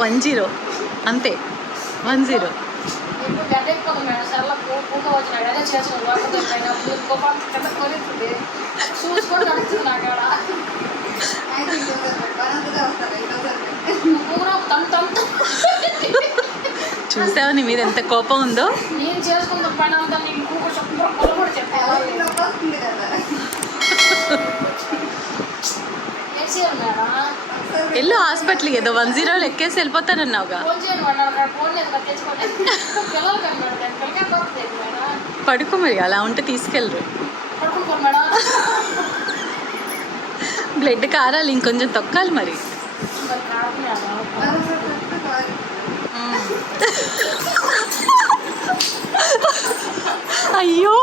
10 అంతే 10. చూసావా నీ మీద ఎంత కోపం ఉందో. నేను చేసుకున్న పని అంతా నీకు కూడా చెప్పాను. వెళ్ళు హాస్పిటల్కి, ఏదో 10 ఎక్కేసి వెళ్ళిపోతానన్నావుగా. పడుకో మరి, అలా ఉంటే తీసుకెళ్ళరు. బ్లడ్ కారాలి, ఇంకొంచెం తొక్కాలి మరి. అయ్యో